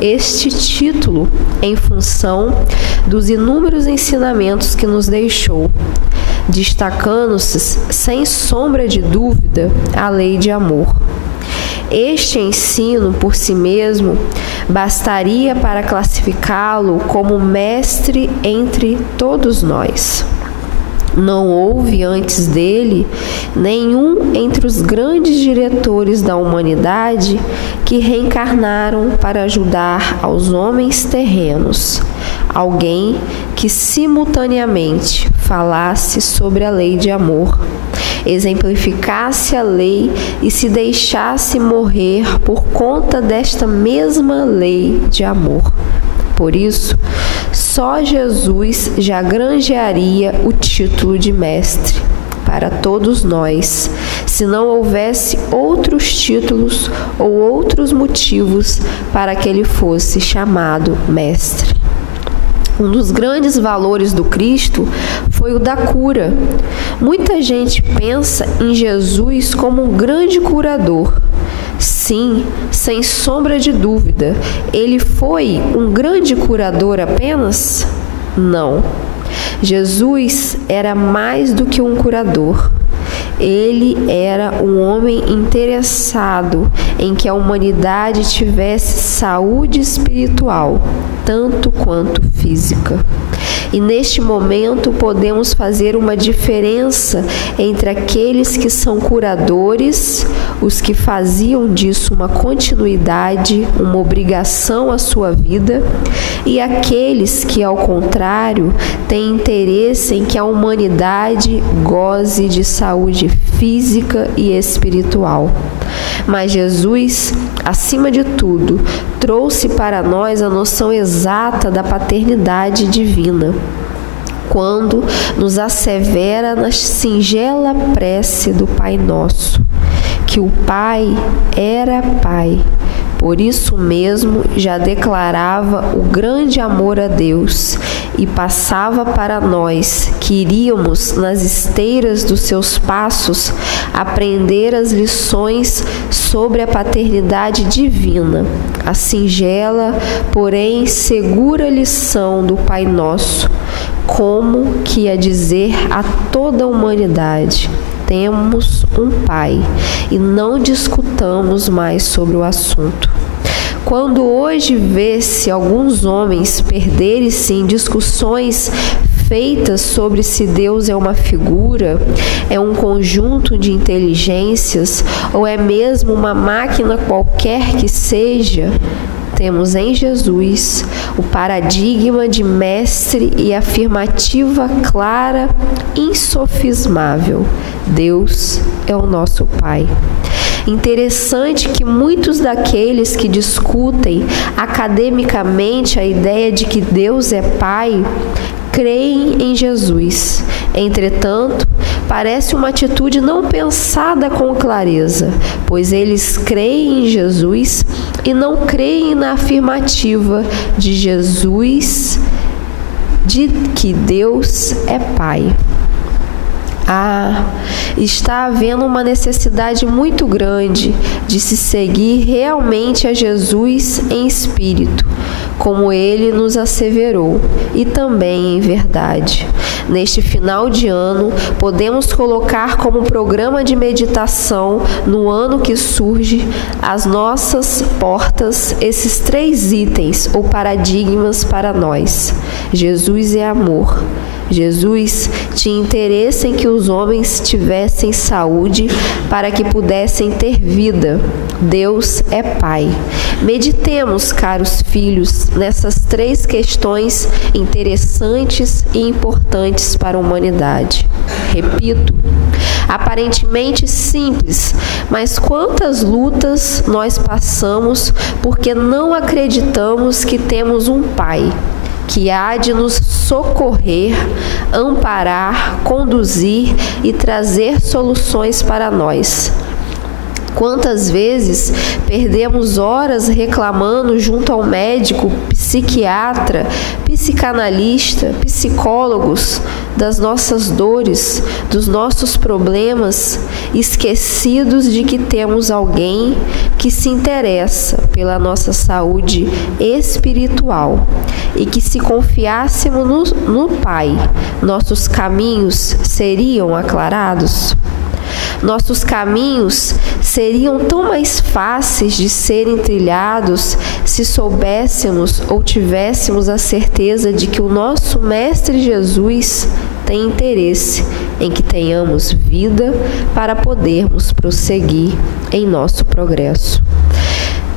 este título em função dos inúmeros ensinamentos que nos deixou, destacando-se, sem sombra de dúvida, a lei de amor. Este ensino, por si mesmo, bastaria para classificá-lo como mestre entre todos nós. Não houve antes dele nenhum entre os grandes diretores da humanidade que reencarnaram para ajudar aos homens terrenos, alguém que simultaneamente falasse sobre a lei de amor, exemplificasse a lei e se deixasse morrer por conta desta mesma lei de amor. Por isso, só Jesus já granjearia o título de mestre para todos nós, se não houvesse outros títulos ou outros motivos para que ele fosse chamado mestre. Um dos grandes valores do Cristo foi o da cura. Muita gente pensa em Jesus como um grande curador. Sim, sem sombra de dúvida, ele foi um grande curador apenas? Não. Jesus era mais do que um curador. Ele era um homem interessado em que a humanidade tivesse saúde espiritual, tanto quanto física. E neste momento podemos fazer uma diferença entre aqueles que são curadores, os que faziam disso uma continuidade, uma obrigação à sua vida, e aqueles que, ao contrário, têm interesse em que a humanidade goze de saúde física e espiritual. Mas Jesus, acima de tudo, trouxe para nós a noção exata da paternidade divina, quando nos assevera na singela prece do Pai Nosso, que o Pai era Pai. Por isso mesmo já declarava o grande amor a Deus e passava para nós que iríamos nas esteiras dos seus passos aprender as lições sobre a paternidade divina, a singela, porém segura lição do Pai Nosso, como que ia dizer a toda a humanidade: temos um Pai, e não discutamos mais sobre o assunto. Quando hoje vê-se alguns homens perderem-se em discussões feitas sobre se Deus é uma figura, é um conjunto de inteligências ou é mesmo uma máquina qualquer que seja, temos em Jesus o paradigma de mestre e afirmativa clara, insofismável: Deus é o nosso Pai. Interessante que muitos daqueles que discutem academicamente a ideia de que Deus é Pai creem em Jesus. Entretanto, parece uma atitude não pensada com clareza, pois eles creem em Jesus e não creem na afirmativa de Jesus de que Deus é Pai. Está havendo uma necessidade muito grande de se seguir realmente a Jesus em espírito, como ele nos asseverou, e também em verdade. Neste final de ano, podemos colocar como programa de meditação no ano que surge às nossas portas esses 3 itens ou paradigmas para nós. Jesus é amor. Jesus tinha interesse em que os homens tivessem saúde para que pudessem ter vida. Deus é Pai. Meditemos, caros filhos, nessas 3 questões interessantes e importantes para a humanidade. Repito, aparentemente simples, mas quantas lutas nós passamos porque não acreditamos que temos um Pai que há de nos socorrer, amparar, conduzir e trazer soluções para nós. Quantas vezes perdemos horas reclamando junto ao médico, psiquiatra, psicanalista, psicólogos das nossas dores, dos nossos problemas, esquecidos de que temos alguém que se interessa pela nossa saúde espiritual e que, se confiássemos no Pai, nossos caminhos seriam aclarados? Nossos caminhos seriam tão mais fáceis de serem trilhados se soubéssemos ou tivéssemos a certeza de que o nosso Mestre Jesus tem interesse em que tenhamos vida para podermos prosseguir em nosso progresso.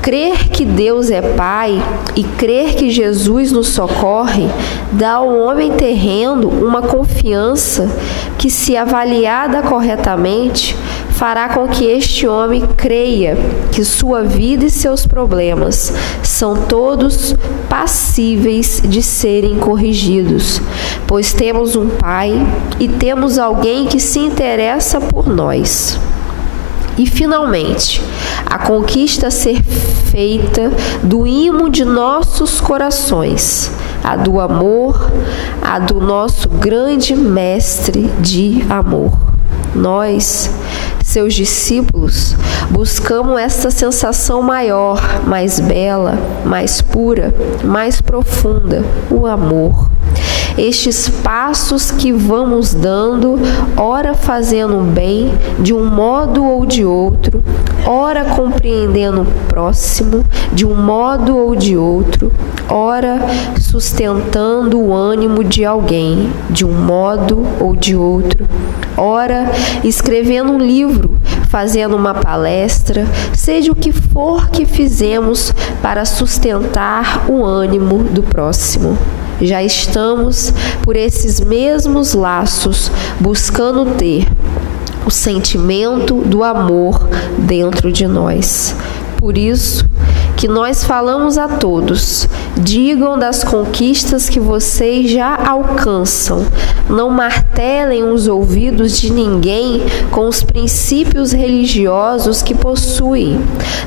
Crer que Deus é Pai e crer que Jesus nos socorre dá ao homem terreno uma confiança que, se avaliada corretamente, fará com que este homem creia que sua vida e seus problemas são todos passíveis de serem corrigidos, pois temos um Pai e temos alguém que se interessa por nós. E, finalmente, a conquista a ser feita do imo de nossos corações, a do amor, a do nosso grande Mestre de amor. Nós, seus discípulos, buscamos esta sensação maior, mais bela, mais pura, mais profunda, o amor. Estes passos que vamos dando, ora fazendo bem de um modo ou de outro, ora compreendendo o próximo de um modo ou de outro, ora sustentando o ânimo de alguém de um modo ou de outro, ora escrevendo um livro, fazendo uma palestra, seja o que for que fizemos para sustentar o ânimo do próximo. Já estamos, por esses mesmos laços, buscando ter o sentimento do amor dentro de nós. Por isso que nós falamos a todos: digam das conquistas que vocês já alcançam. Não martelem os ouvidos de ninguém com os princípios religiosos que possuem.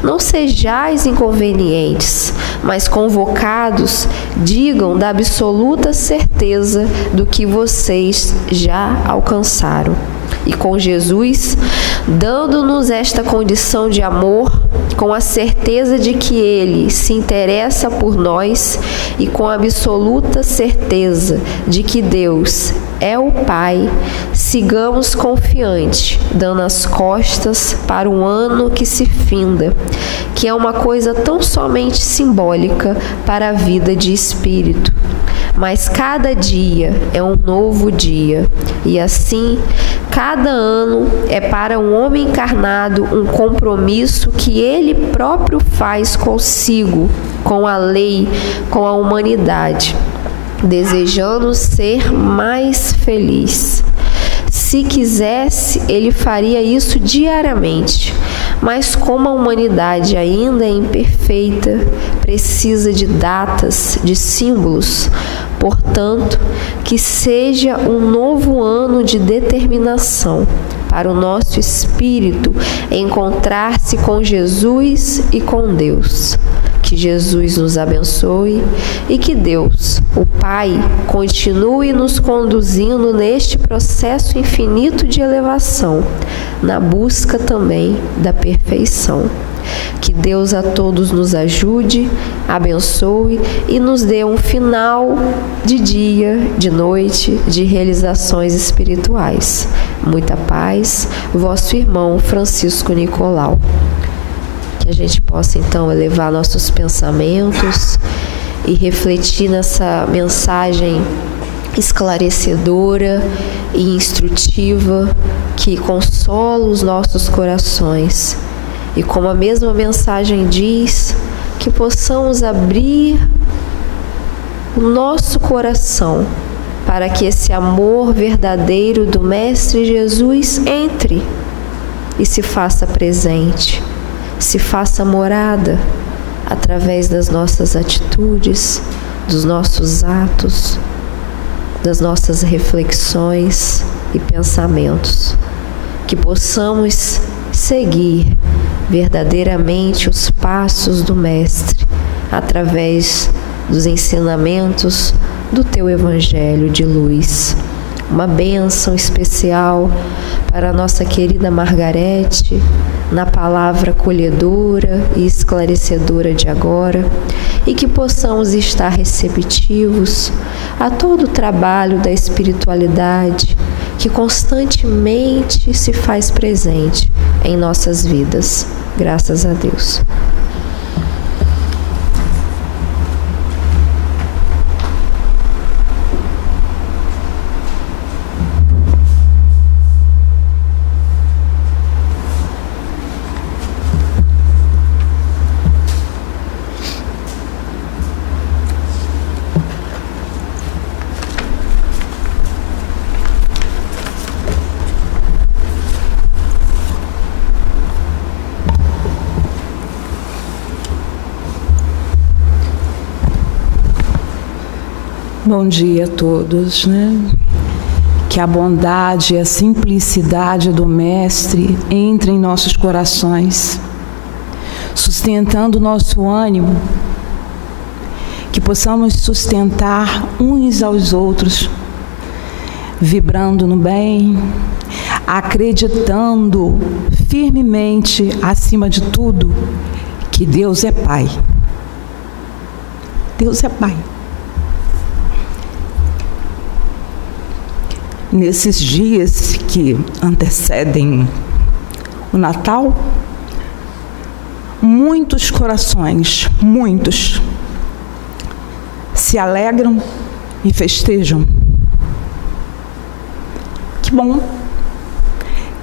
Não sejais inconvenientes, mas convocados, digam da absoluta certeza do que vocês já alcançaram. E com Jesus, dando-nos esta condição de amor, com a certeza de que Ele se interessa por nós e com a absoluta certeza de que Deus é o Pai, sigamos confiante, dando as costas para o ano que se finda, que é uma coisa tão somente simbólica para a vida de espírito. Mas cada dia é um novo dia, e assim, cada ano é para um homem encarnado um compromisso que ele próprio faz consigo, com a lei, com a humanidade, desejando ser mais feliz. Se quisesse, ele faria isso diariamente, mas como a humanidade ainda é imperfeita, precisa de datas, de símbolos, portanto, que seja um novo ano de determinação para o nosso espírito encontrar-se com Jesus e com Deus. Que Jesus nos abençoe e que Deus, o Pai, continue nos conduzindo neste processo infinito de elevação, na busca também da perfeição. Que Deus a todos nos ajude, abençoe e nos dê um final de dia, de noite, de realizações espirituais. Muita paz, vosso irmão Francisco Nicolau. Que a gente possa então elevar nossos pensamentos e refletir nessa mensagem esclarecedora e instrutiva que consola os nossos corações. E como a mesma mensagem diz, que possamos abrir o nosso coração para que esse amor verdadeiro do Mestre Jesus entre e se faça presente, se faça morada através das nossas atitudes, dos nossos atos, das nossas reflexões e pensamentos. Que possamos seguir verdadeiramente os passos do Mestre através dos ensinamentos do Teu Evangelho de luz. Uma bênção especial para a nossa querida Margarete, na palavra acolhedora e esclarecedora de agora, e que possamos estar receptivos a todo o trabalho da espiritualidade que constantemente se faz presente em nossas vidas. Graças a Deus. Bom dia a todos, né? Que a bondade e a simplicidade do Mestre entrem em nossos corações, sustentando o nosso ânimo, que possamos sustentar uns aos outros, vibrando no bem, acreditando firmemente, acima de tudo, que Deus é Pai. Deus é Pai. Nesses dias que antecedem o Natal, muitos corações, muitos, se alegram e festejam. Que bom!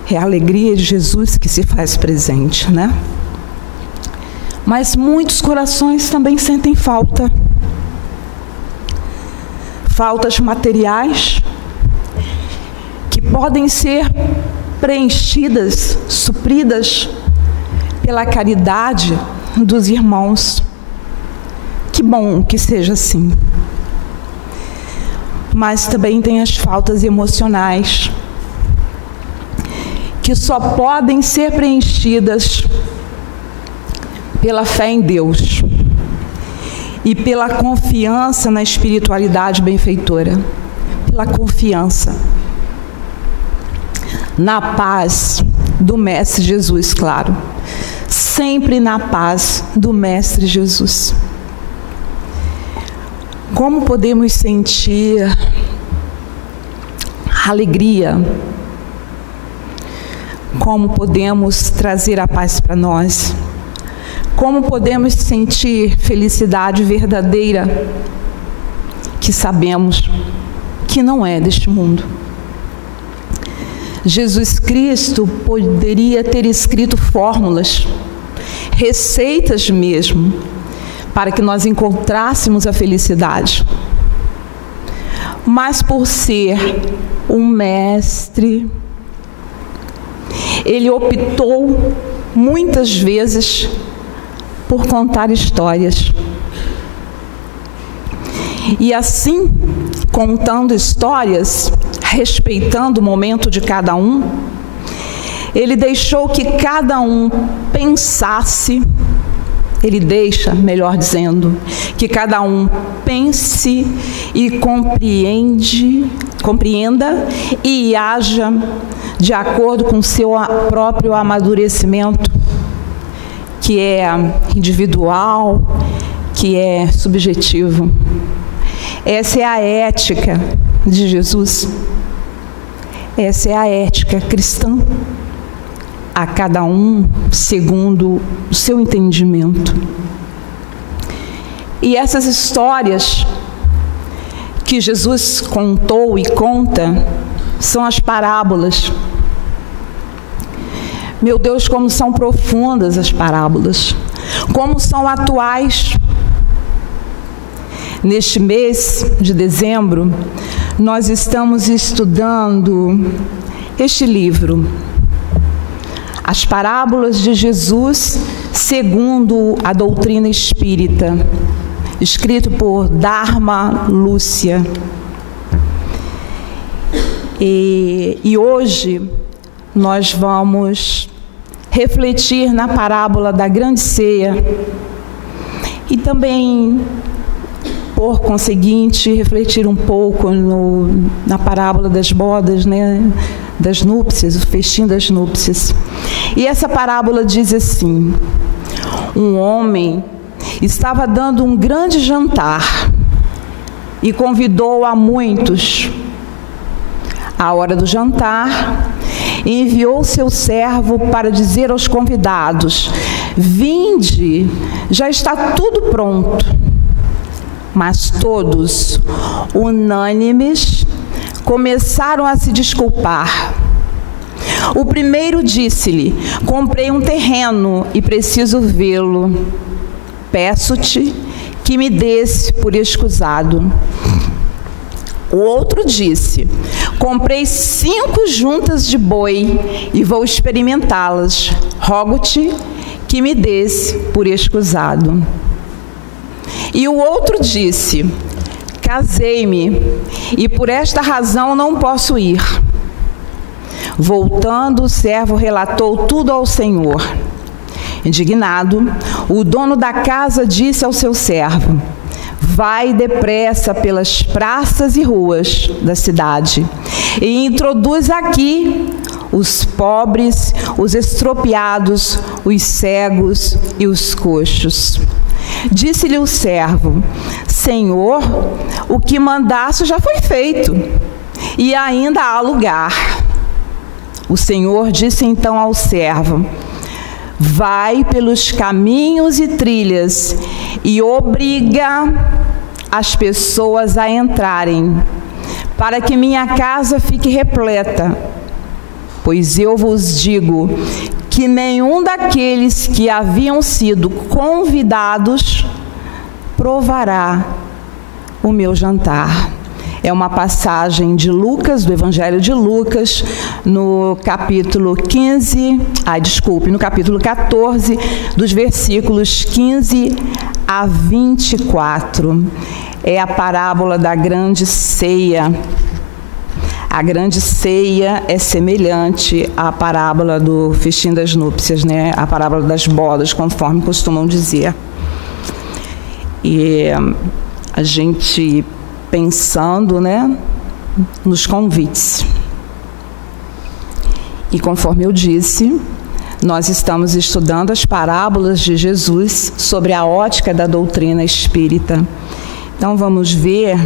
É a alegria de Jesus que se faz presente, né? Mas muitos corações também sentem falta. Faltas materiais, que podem ser preenchidas, supridas pela caridade dos irmãos. Que bom que seja assim. Mas também tem as faltas emocionais, que só podem ser preenchidas pela fé em Deus e pela confiança na espiritualidade benfeitora, pela confiança na paz do Mestre Jesus, claro, sempre na paz do Mestre Jesus. Como podemos sentir alegria? Como podemos trazer a paz para nós? Como podemos sentir felicidade verdadeira, que sabemos que não é deste mundo? Jesus Cristo poderia ter escrito fórmulas, receitas mesmo, para que nós encontrássemos a felicidade. Mas por ser um mestre, ele optou muitas vezes por contar histórias. E assim, contando histórias, respeitando o momento de cada um, ele deixou que cada um pensasse, ele deixa, melhor dizendo, que cada um pense e compreenda e haja de acordo com o seu próprio amadurecimento, que é individual, que é subjetivo. Essa é a ética de Jesus. Essa é a ética cristã. A cada um segundo o seu entendimento. E essas histórias que Jesus contou e conta são as parábolas. Meu Deus, como são profundas as parábolas, como são atuais. Neste mês de dezembro, nós estamos estudando este livro, As Parábolas de Jesus segundo a doutrina espírita, escrito por Dharma Lúcia. E hoje nós vamos refletir na parábola da grande ceia e também, por conseguinte, refletir um pouco na parábola das bodas, né? Das núpcias, o festim das núpcias. E essa parábola diz assim: um homem estava dando um grande jantar e convidou a muitos. À hora do jantar, enviou seu servo para dizer aos convidados: vinde, já está tudo pronto. Mas todos, unânimes, começaram a se desculpar. O primeiro disse-lhe: comprei um terreno e preciso vê-lo. Peço-te que me desse por escusado. O outro disse: comprei 5 juntas de boi e vou experimentá-las. Rogo-te que me desse por escusado. E o outro disse: casei-me e por esta razão não posso ir. Voltando, o servo relatou tudo ao senhor. Indignado, o dono da casa disse ao seu servo: vai depressa pelas praças e ruas da cidade e introduz aqui os pobres, os estropiados, os cegos e os coxos. Disse-lhe o servo: Senhor, o que mandaste já foi feito, e ainda há lugar. O Senhor disse então ao servo: vai pelos caminhos e trilhas e obriga as pessoas a entrarem, para que minha casa fique repleta. Pois eu vos digo que nenhum daqueles que haviam sido convidados provará o meu jantar. É uma passagem de Lucas, do Evangelho de Lucas, no capítulo 14, dos versículos 15 a 24. É a parábola da grande ceia. A grande ceia é semelhante à parábola do festim das núpcias, né? A parábola das bodas, conforme costumam dizer. E a gente pensando, né, nos convites. E conforme eu disse, nós estamos estudando as parábolas de Jesus sobre a ótica da doutrina espírita. Então vamos ver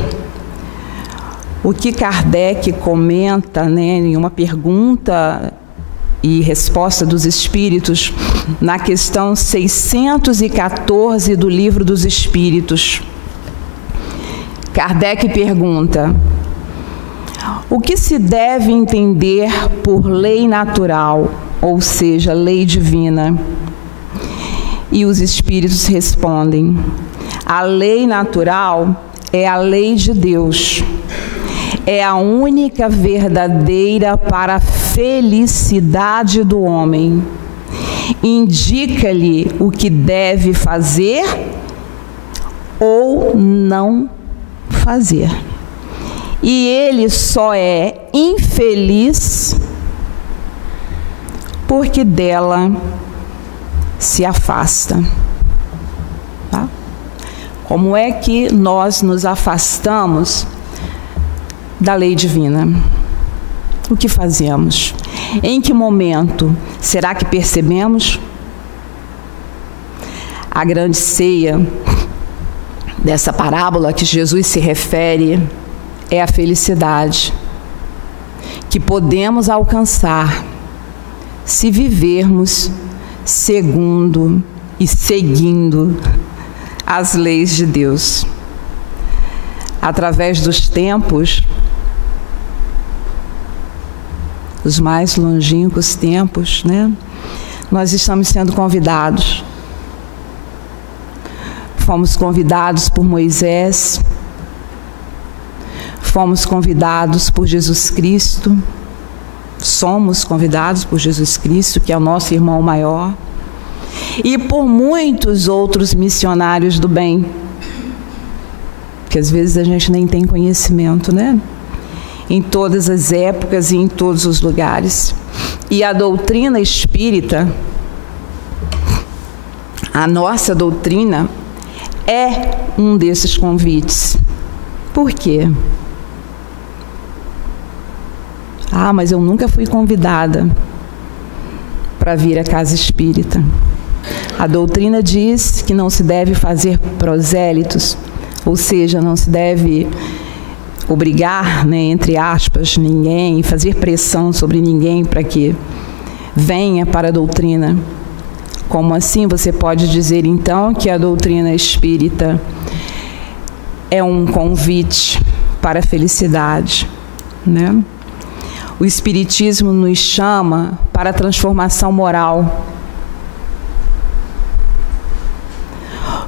o que Kardec comenta, né, em uma pergunta e resposta dos Espíritos, na questão 614 do Livro dos Espíritos. Kardec pergunta: o que se deve entender por lei natural, ou seja, lei divina? E os Espíritos respondem: a lei natural é a lei de Deus. É a única verdadeira para a felicidade do homem. Indica-lhe o que deve fazer ou não fazer. E ele só é infeliz porque dela se afasta. Tá? Como é que nós nos afastamos da lei divina? O que fazemos? Em que momento? Será que percebemos? A grande ceia dessa parábola que Jesus se refere é a felicidade que podemos alcançar se vivermos segundo e seguindo as leis de Deus. Através dos tempos, os mais longínquos tempos, né? Nós estamos sendo convidados. Fomos convidados por Moisés, fomos convidados por Jesus Cristo, somos convidados por Jesus Cristo, que é o nosso irmão maior, e por muitos outros missionários do bem, que às vezes a gente nem tem conhecimento, né? Em todas as épocas e em todos os lugares. E a doutrina espírita A nossa doutrina é um desses convites. Por quê? Ah, mas eu nunca fui convidada para vir à casa espírita. A doutrina diz que não se deve fazer prosélitos, ou seja, não se deve obrigar, né, entre aspas, ninguém, fazer pressão sobre ninguém para que venha para a doutrina. Como assim você pode dizer então que a doutrina espírita é um convite para a felicidade, né? O Espiritismo nos chama para a transformação moral.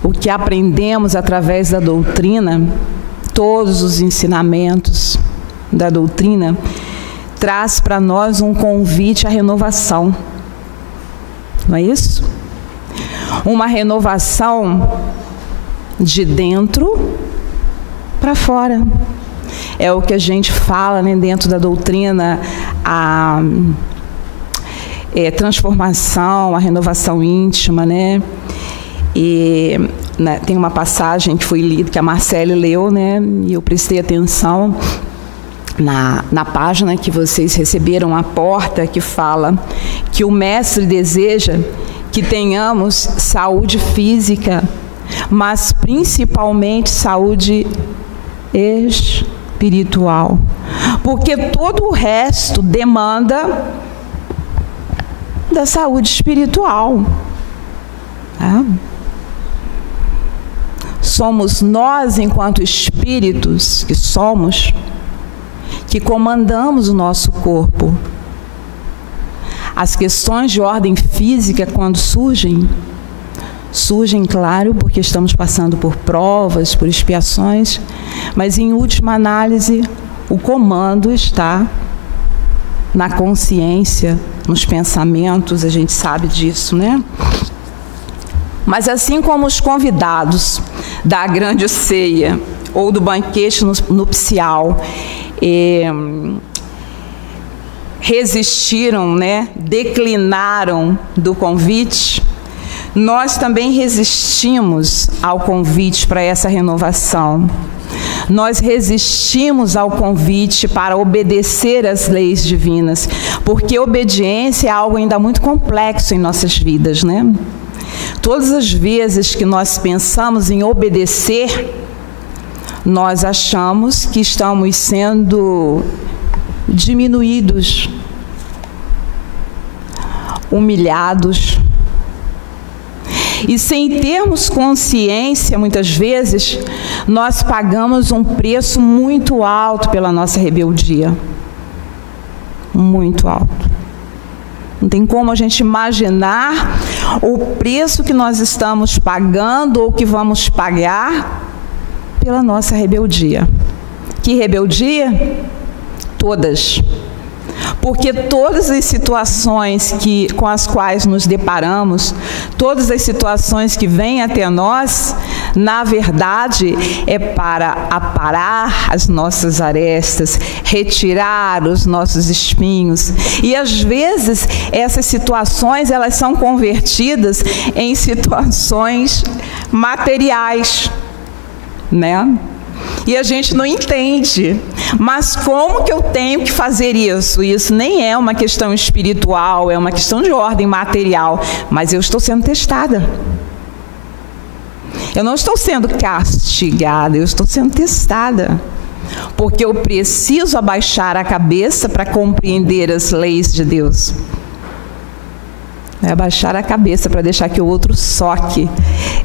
O que aprendemos através da doutrina, todos os ensinamentos da doutrina, traz para nós um convite à renovação. Não é isso? Uma renovação de dentro para fora. É o que a gente fala, né, dentro da doutrina, a transformação, a renovação íntima, né? E né, tem uma passagem que foi lida, que a Marcele leu, né? E eu prestei atenção na página que vocês receberam à porta, que fala que o Mestre deseja que tenhamos saúde física, mas principalmente saúde espiritual, porque todo o resto demanda da saúde espiritual. Somos nós, enquanto espíritos que somos, que comandamos o nosso corpo. As questões de ordem física, quando surgem, claro, porque estamos passando por provas, por expiações, mas em última análise, o comando está na consciência, nos pensamentos, a gente sabe disso, né? Mas assim como os convidados da grande ceia ou do banquete nupcial resistiram, né? Declinaram do convite, nós também resistimos ao convite para essa renovação. Nós resistimos ao convite para obedecer às leis divinas, porque obediência é algo ainda muito complexo em nossas vidas, né? Todas as vezes que nós pensamos em obedecer, nós achamos que estamos sendo diminuídos, humilhados. E sem termos consciência, muitas vezes, nós pagamos um preço muito alto pela nossa rebeldia. Muito alto. Não tem como a gente imaginar o preço que nós estamos pagando ou que vamos pagar pela nossa rebeldia. Que rebeldia? Todas. Porque todas as situações com as quais nos deparamos, todas as situações que vêm até nós, na verdade, é para aparar as nossas arestas, retirar os nossos espinhos. E às vezes essas situações, elas são convertidas em situações materiais, né? E a gente não entende. Mas como que eu tenho que fazer isso? Isso nem é uma questão espiritual, é uma questão de ordem material. Mas eu estou sendo testada. Eu não estou sendo castigada, eu estou sendo testada. Porque eu preciso abaixar a cabeça para compreender as leis de Deus. É abaixar a cabeça para deixar que o outro soque.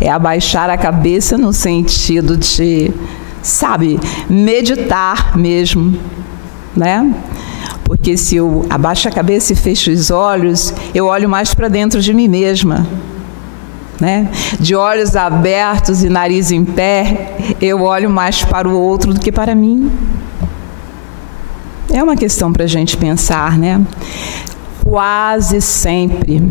É abaixar a cabeça no sentido de, sabe, meditar mesmo, né? Porque se eu abaixo a cabeça e fecho os olhos, eu olho mais para dentro de mim mesma, né? De olhos abertos e nariz em pé, eu olho mais para o outro do que para mim. É uma questão para a gente pensar, né? Quase sempre,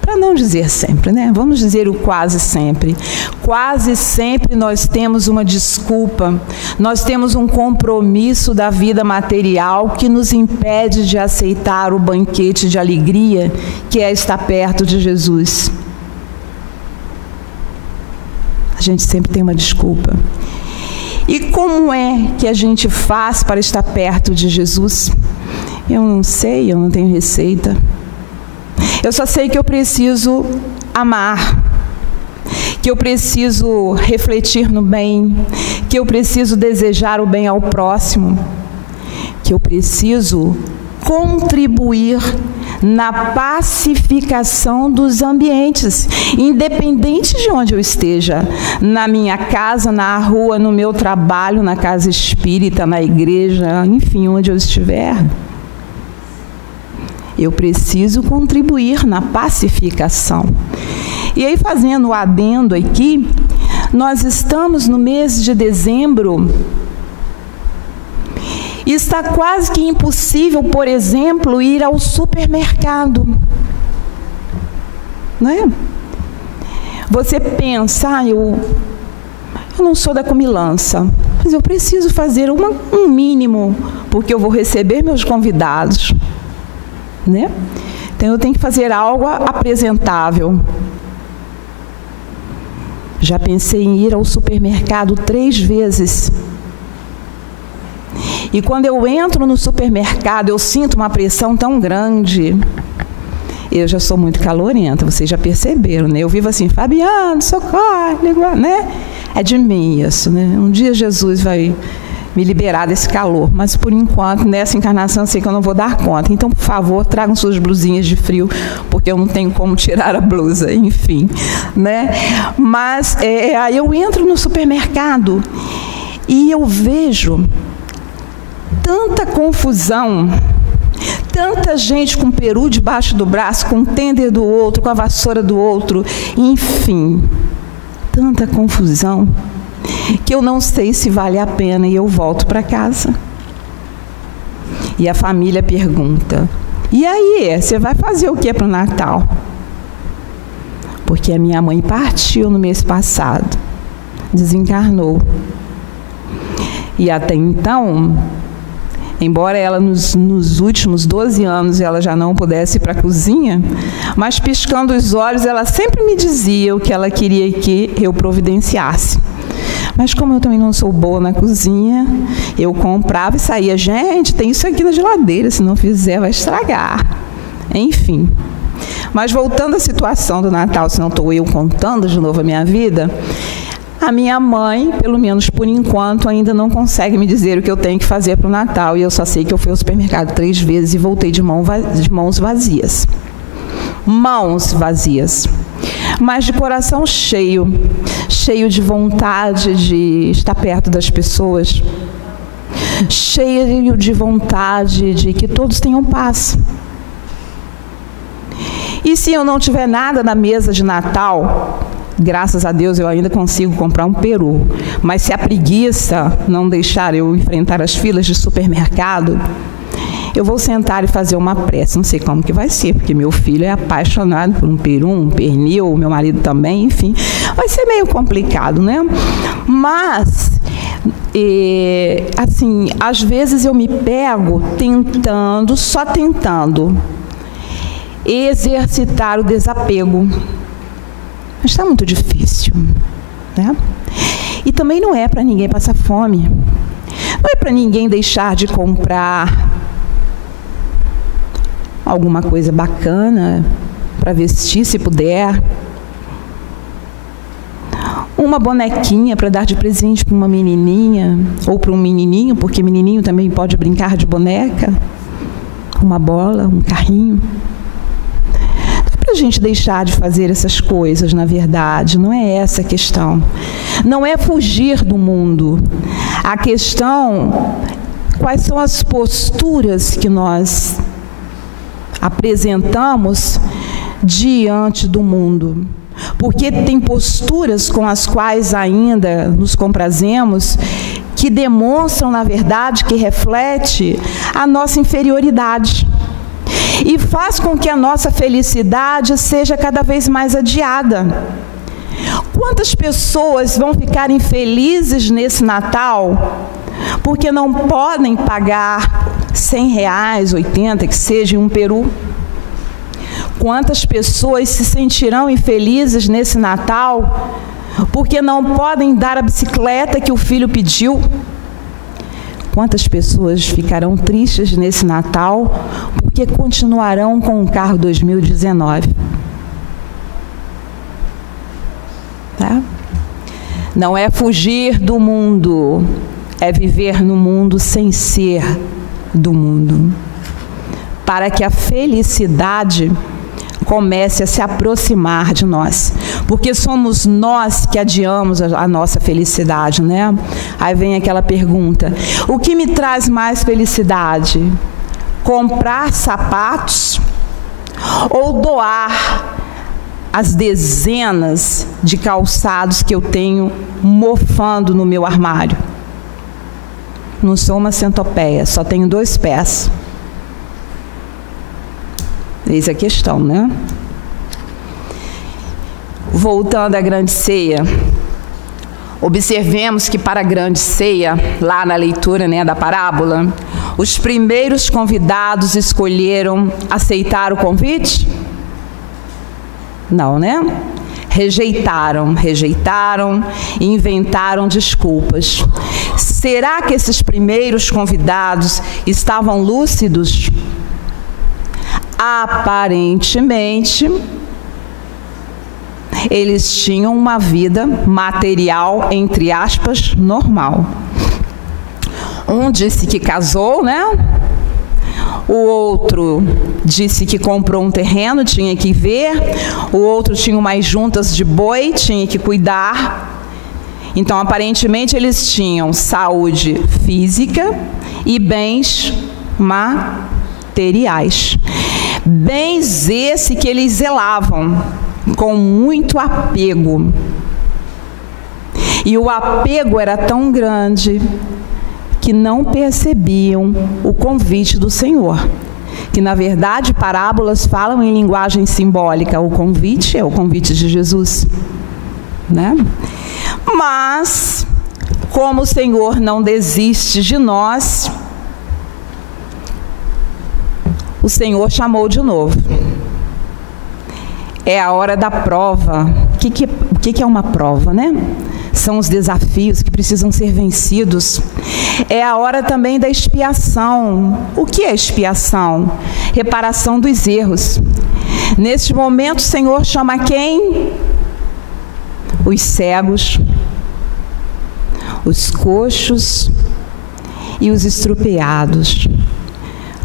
para não dizer sempre, né? Vamos dizer o quase sempre. Quase sempre nós temos uma desculpa, nós temos um compromisso da vida material que nos impede de aceitar o banquete de alegria que é estar perto de Jesus. gente sempre tem uma desculpa. E como é que a gente faz para estar perto de Jesus? Eu não sei, eu não tenho receita. Eu só sei que eu preciso amar, que eu preciso refletir no bem, que eu preciso desejar o bem ao próximo, que eu preciso contribuir na pacificação dos ambientes, independente de onde eu esteja, na minha casa, na rua, no meu trabalho, na casa espírita, na igreja, enfim, onde eu estiver. Eu preciso contribuir na pacificação. E aí, fazendo o adendo aqui, nós estamos no mês de dezembro. E está quase que impossível, por exemplo, ir ao supermercado. Não é? Você pensa, eu não sou da comilança, mas eu preciso fazer um mínimo, porque eu vou receber meus convidados. Né? Então, eu tenho que fazer algo apresentável. Já pensei em ir ao supermercado 3 vezes. E quando eu entro no supermercado, eu sinto uma pressão tão grande. Eu já sou muito calorenta, vocês já perceberam, né? Eu vivo assim, Fabiano, socorre, né? É de mim isso, né? Um dia Jesus vai me liberar desse calor, mas por enquanto, nessa encarnação, eu sei que eu não vou dar conta. Então, por favor, tragam suas blusinhas de frio, porque eu não tenho como tirar a blusa, enfim, né? Mas aí eu entro no supermercado e eu vejo tanta confusão, tanta gente com peru debaixo do braço, com o tender do outro, com a vassoura do outro, enfim, tanta confusão, que eu não sei se vale a pena e eu volto para casa. E a família pergunta, e aí, você vai fazer o que para o Natal? Porque a minha mãe partiu no mês passado, desencarnou. E até então, embora ela nos últimos 12 anos ela já não pudesse ir para a cozinha, mas piscando os olhos ela sempre me dizia o que ela queria que eu providenciasse. Mas como eu também não sou boa na cozinha, eu comprava e saía, gente, tem isso aqui na geladeira, se não fizer vai estragar. Enfim. Mas voltando à situação do Natal, se não estou eu contando de novo a minha vida, a minha mãe, pelo menos por enquanto, ainda não consegue me dizer o que eu tenho que fazer para o Natal. E eu só sei que eu fui ao supermercado 3 vezes e voltei de mãos vazias. Mãos vazias. Mas de coração cheio. Cheio de vontade de estar perto das pessoas. Cheio de vontade de que todos tenham paz. E se eu não tiver nada na mesa de Natal, graças a Deus eu ainda consigo comprar um peru. Mas se a preguiça não deixar eu enfrentar as filas de supermercado, eu vou sentar e fazer uma prece. Não sei como que vai ser, porque meu filho é apaixonado por um peru, um pernil, meu marido também, enfim. Vai ser meio complicado, né? Mas, assim, às vezes eu me pego só tentando exercitar o desapego. Mas está muito difícil, né? E também não é para ninguém passar fome. Não é para ninguém deixar de comprar alguma coisa bacana para vestir, se puder. Uma bonequinha para dar de presente para uma menininha ou para um menininho, porque menininho também pode brincar de boneca. Uma bola, um carrinho. A gente deixar de fazer essas coisas, na verdade, não é essa a questão. Não é fugir do mundo. A questão, quais são as posturas que nós apresentamos diante do mundo. Porque tem posturas com as quais ainda nos comprazemos, que demonstram, na verdade, que reflete a nossa inferioridade. E faz com que a nossa felicidade seja cada vez mais adiada. Quantas pessoas vão ficar infelizes nesse Natal porque não podem pagar R$100, 80, que seja, um peru? Quantas pessoas se sentirão infelizes nesse Natal porque não podem dar a bicicleta que o filho pediu. Quantas pessoas ficarão tristes nesse Natal porque continuarão com o carro 2019? Tá? Não é fugir do mundo, é viver no mundo sem ser do mundo, para que a felicidade comece a se aproximar de nós, porque somos nós que adiamos a nossa felicidade, né? Aí vem aquela pergunta: o que me traz mais felicidade? Comprar sapatos ou doar as dezenas de calçados que eu tenho mofando no meu armário? Não sou uma centopeia, só tenho 2 pés. Eis a questão, né? Voltando à grande ceia, observemos que para a grande ceia, lá na leitura, né, da parábola, os primeiros convidados escolheram aceitar o convite? Não, né? Rejeitaram e inventaram desculpas. Será que esses primeiros convidados estavam lúcidos? Aparentemente, eles tinham uma vida material, entre aspas, normal. Um disse que casou, né? O outro disse que comprou um terreno, tinha que ver. O outro tinha umas juntas de boi, tinha que cuidar. Então, aparentemente, eles tinham saúde física e bens materiais. Bens esse que eles zelavam com muito apego. E o apego era tão grande que não percebiam o convite do Senhor. Que, na verdade, parábolas falam em linguagem simbólica. O convite é o convite de Jesus, né? Mas, como o Senhor não desiste de nós, o Senhor chamou de novo. É a hora da prova. O que é uma prova, né? São os desafios que precisam ser vencidos. É a hora também da expiação. O que é expiação? Reparação dos erros. Neste momento, o Senhor chama quem? Os cegos, os coxos e os estrupiados.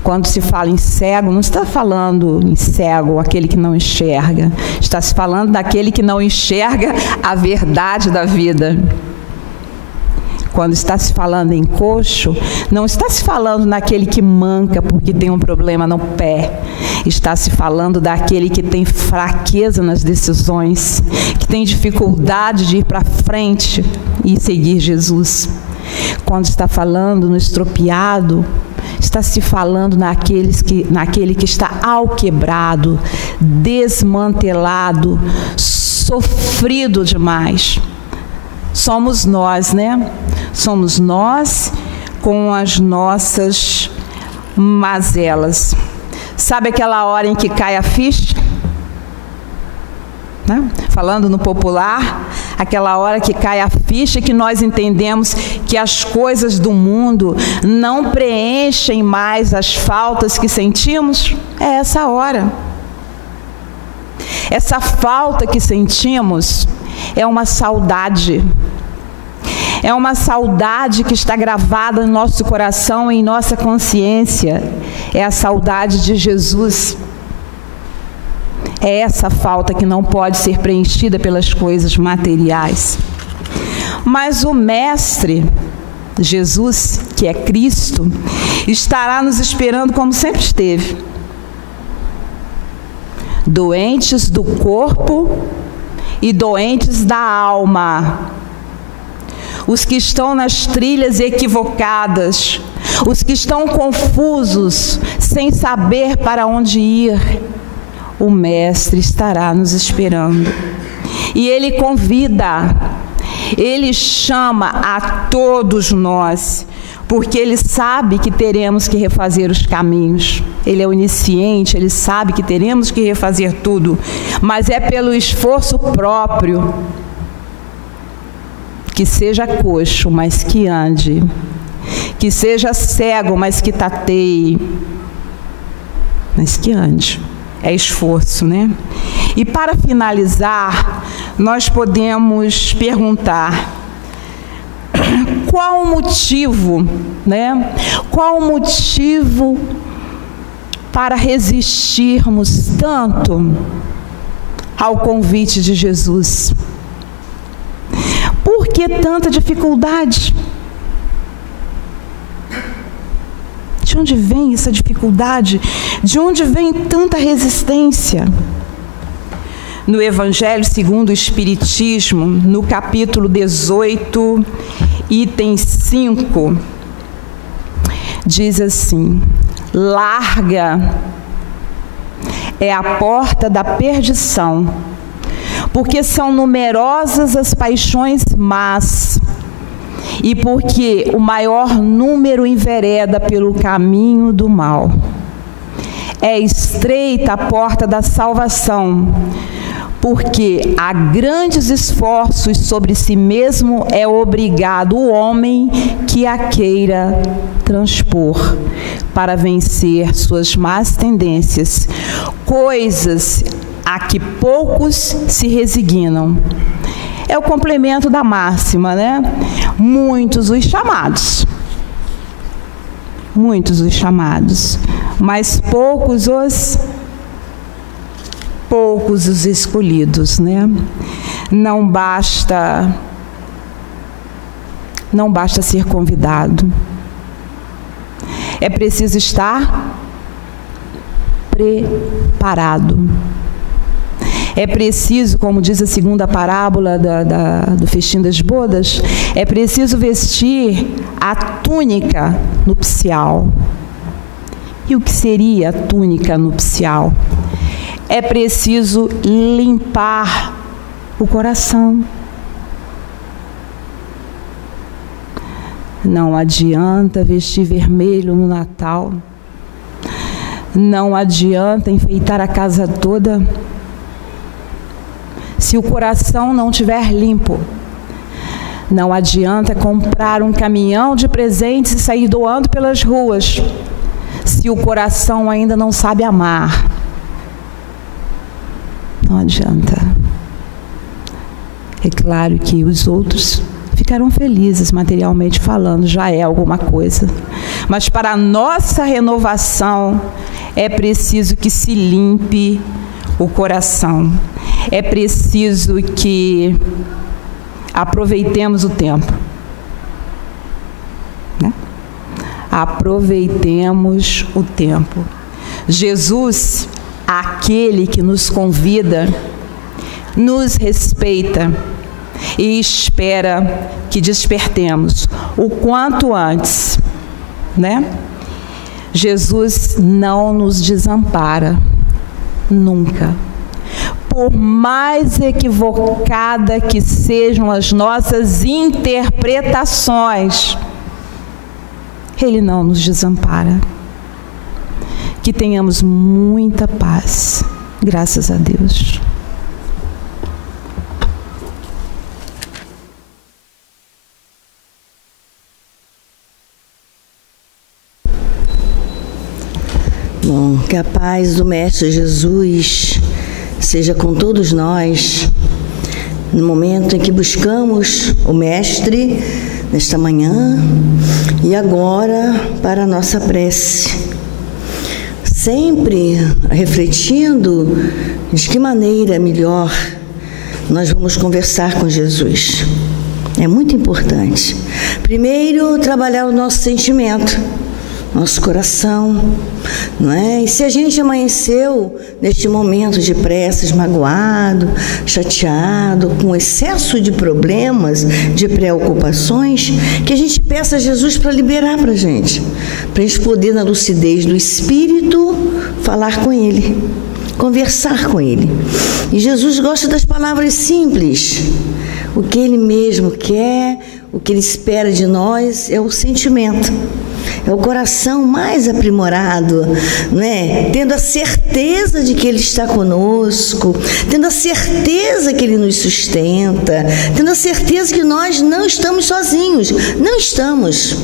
Quando se fala em cego, não está falando em cego, aquele que não enxerga. Está se falando daquele que não enxerga a verdade da vida. Quando está se falando em coxo, não está se falando naquele que manca porque tem um problema no pé. Está se falando daquele que tem fraqueza nas decisões, que tem dificuldade de ir para frente e seguir Jesus. Quando está falando no estropiado, está se falando naquele que está alquebrado, desmantelado, sofrido demais. Somos nós, né? Somos nós com as nossas mazelas. Sabe aquela hora em que cai a ficha? Né? Falando no popular, aquela hora que cai a ficha, que nós entendemos que as coisas do mundo não preenchem mais as faltas que sentimos. É essa hora. Essa falta que sentimos é uma saudade. É uma saudade que está gravada no nosso coração e em nossa consciência. É a saudade de Jesus. É essa falta que não pode ser preenchida pelas coisas materiais. Mas o Mestre, Jesus, que é Cristo, estará nos esperando como sempre esteve. Doentes do corpo e doentes da alma. Os que estão nas trilhas equivocadas, os que estão confusos, sem saber para onde ir, o Mestre estará nos esperando. E Ele convida, Ele chama a todos nós, porque Ele sabe que teremos que refazer os caminhos. Ele é onisciente, Ele sabe que teremos que refazer tudo, mas é pelo esforço próprio. que seja coxo, mas que ande, que seja cego, mas que tateie, mas que ande. É esforço, né? E para finalizar, nós podemos perguntar: qual o motivo, né? Qual o motivo para resistirmos tanto ao convite de Jesus? Por que tanta dificuldade? De onde vem essa dificuldade? De onde vem tanta resistência? No Evangelho segundo o Espiritismo, no capítulo 18, item 5, diz assim: larga é a porta da perdição, porque são numerosas as paixões más, e porque o maior número envereda pelo caminho do mal. É estreita a porta da salvação, porque a grandes esforços sobre si mesmo é obrigado o homem que a queira transpor, para vencer suas más tendências, coisas a que poucos se resignam. É o complemento da máxima, né? Muitos os chamados, mas poucos os escolhidos, né? Não basta ser convidado. É preciso estar preparado. É preciso, como diz a segunda parábola do festim das bodas, é preciso vestir a túnica nupcial. E o que seria a túnica nupcial? É preciso limpar o coração. Não adianta vestir vermelho no Natal. Não adianta enfeitar a casa toda se o coração não estiver limpo. Não adianta comprar um caminhão de presentes e sair doando pelas ruas se o coração ainda não sabe amar. Não adianta. É claro que os outros ficarão felizes materialmente falando, já é alguma coisa. Mas para a nossa renovação é preciso que se limpe o coração. É preciso que aproveitemos o tempo. Né? Aproveitemos o tempo. Jesus, aquele que nos convida, nos respeita e espera que despertemos o quanto antes, né? Jesus não nos desampara, nunca. Por mais equivocada que sejam as nossas interpretações, Ele não nos desampara. Que tenhamos muita paz, graças a Deus. Bom, que a paz do Mestre Jesus seja com todos nós, no momento em que buscamos o Mestre, nesta manhã, e agora para a nossa prece. Sempre refletindo de que maneira melhor nós vamos conversar com Jesus. É muito importante. Primeiro, trabalhar o nosso sentimento, nosso coração, não é? E se a gente amanheceu neste momento de preces magoado, chateado, com excesso de problemas, de preocupações, que a gente peça a Jesus para liberar para a gente poder, na lucidez do Espírito, falar com Ele, conversar com Ele. E Jesus gosta das palavras simples, o que Ele mesmo quer, o que Ele espera de nós é o sentimento. É o coração mais aprimorado, né? Tendo a certeza de que Ele está conosco, tendo a certeza que Ele nos sustenta, tendo a certeza que nós não estamos sozinhos, não estamos,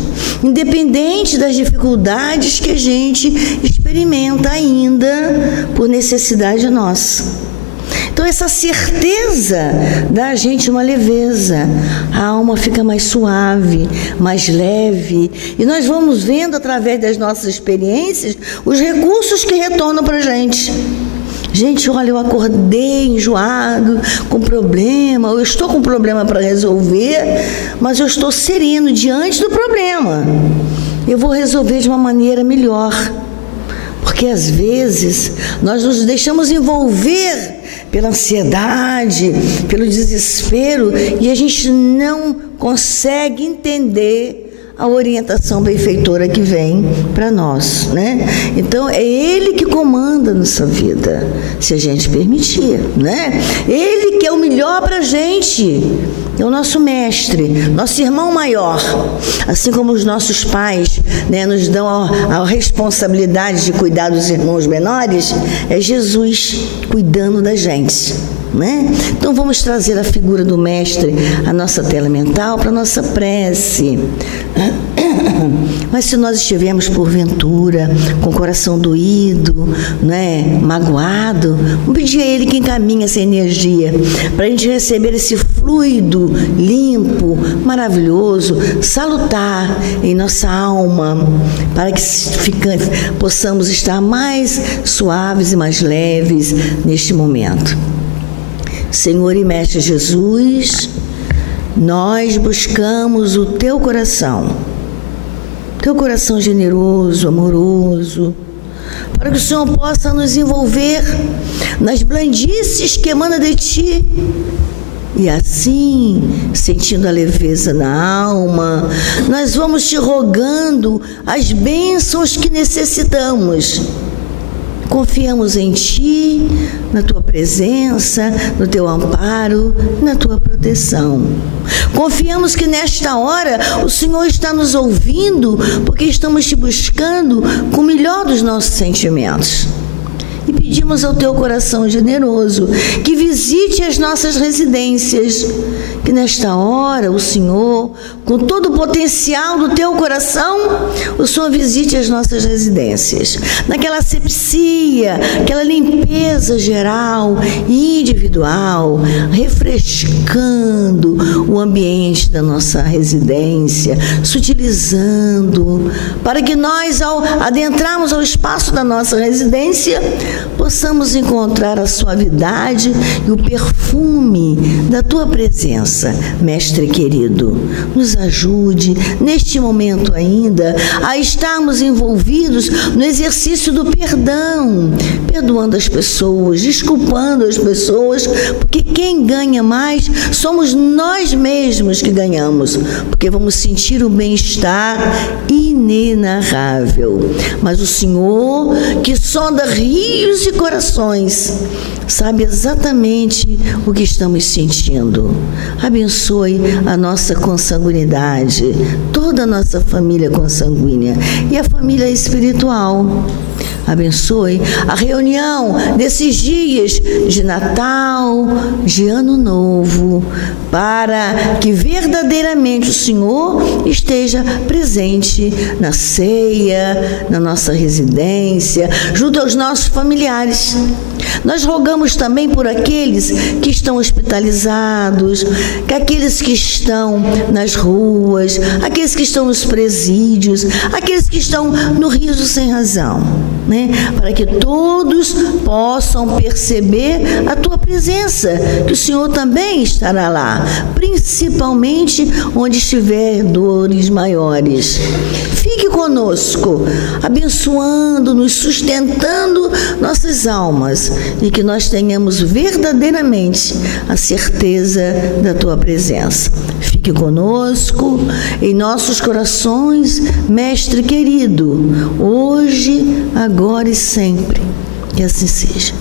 independente das dificuldades que a gente experimenta ainda por necessidade nossa. Então essa certeza dá a gente uma leveza, a alma fica mais suave, mais leve, e nós vamos vendo através das nossas experiências os recursos que retornam para a gente. Gente, olha, eu acordei enjoado, com problema, eu estou com problema para resolver, mas eu estou sereno diante do problema. Eu vou resolver de uma maneira melhor, porque às vezes nós nos deixamos envolver pela ansiedade, pelo desespero, e a gente não consegue entender a orientação benfeitora que vem para nós, né? Então é Ele que comanda a nossa vida, se a gente permitir, né? Ele que é o melhor para a gente, é o nosso mestre, nosso irmão maior. Assim como os nossos pais, né, nos dão a responsabilidade de cuidar dos irmãos menores, é Jesus cuidando da gente, né? Então vamos trazer a figura do mestre à nossa tela mental, para a nossa prece. Mas se nós estivermos porventura com o coração doído, né, magoado, vamos pedir a Ele que encaminhe essa energia para a gente receber esse fluido limpo, maravilhoso, salutar em nossa alma, para que possamos estar mais suaves e mais leves neste momento. Senhor e Mestre Jesus, nós buscamos o Teu coração generoso, amoroso, para que o Senhor possa nos envolver nas blandices que emana de Ti, e assim, sentindo a leveza na alma, nós vamos Te rogando as bênçãos que necessitamos. Confiamos em Ti, na Tua presença, no Teu amparo, na Tua proteção. Confiamos que nesta hora o Senhor está nos ouvindo, porque estamos Te buscando com o melhor dos nossos sentimentos. E pedimos ao Teu coração generoso que visite as nossas residências, que nesta hora o Senhor, com todo o potencial do Teu coração, o Senhor visite as nossas residências, naquela asepsia, aquela limpeza geral e individual, refrescando o ambiente da nossa residência, sutilizando, para que nós, ao adentrarmos ao espaço da nossa residência, possamos encontrar a suavidade e o perfume da Tua presença. Mestre querido, nos ajude neste momento ainda a estarmos envolvidos no exercício do perdão, perdoando as pessoas, desculpando as pessoas, porque quem ganha mais somos nós mesmos que ganhamos, porque vamos sentir o bem-estar inenarrável. Mas o Senhor, que sonda rios e corações, sabe exatamente o que estamos sentindo. Abençoe a nossa consanguinidade, toda a nossa família consanguínea e a família espiritual. Abençoe a reunião desses dias de Natal, de Ano Novo, para que verdadeiramente o Senhor esteja presente na ceia, na nossa residência, junto aos nossos familiares. Nós rogamos também por aqueles que estão hospitalizados, aqueles que estão nas ruas, aqueles que estão nos presídios, aqueles que estão no riso sem razão, né? Para que todos possam perceber a Tua presença, que o Senhor também estará lá, principalmente onde estiver dores maiores. Fique conosco, abençoando, nos sustentando nossas almas, e que nós tenhamos verdadeiramente a certeza da Tua presença. Fique conosco em nossos corações, Mestre querido, hoje, agora e sempre. Que assim seja.